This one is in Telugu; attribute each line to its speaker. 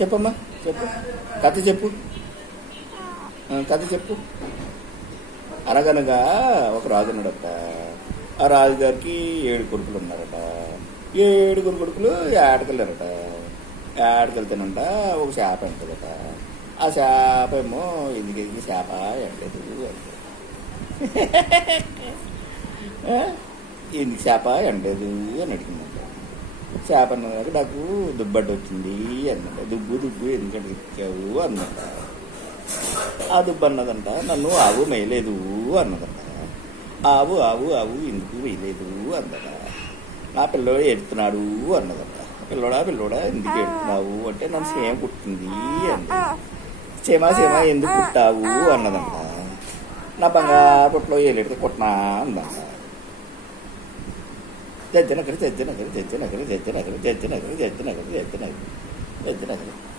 Speaker 1: చెప్పమ్మా చెప్పు. కథ చెప్పు. కథ చెప్పు. అనగనగా ఒక రాజు ఆ రాజుగారికి ఏడు కొడుకులు ఉన్నారట. ఏడుగురు కొడుకులు ఏడకెళ్ళారట ఏడకెళ్తానంట ఒక చేప ఉంటుందట ఆ చేప ఏమో ఎందుకు చేప ఎండలేదు ఎందుకు చేప ఎండలేదు అని అడిగిందంట. చేప అన్నదాకా నాకు దుబ్బడ్డ వచ్చింది అన్నట దుబ్బు దుబ్బు ఎందుకంటే ఎక్కావు అన్నట ఆ దుబ్బు అన్నదంట నన్ను ఆవు మేయలేదు అన్నదంట. ఆవు ఆవు ఆవు ఎందుకు వేయలేదు అందట నా పిల్లోడు ఎడుతున్నాడు అన్నదంట. పిల్లోడా పిల్లోడా ఎందుకు ఎడుతున్నావు అంటే నన్ను సేమ కుట్టింది అంది సేమ సేమ ఎందుకు కుట్టావు అన్నదంట. నా బంగారు ఏ ఏలెడితే కుట్టినా అందంట ஜெயத்து நகர் ஜெயத்து நகர் ஜெயத்து நகர் ஜெயத்து நகர் ஜெயத்து நகர்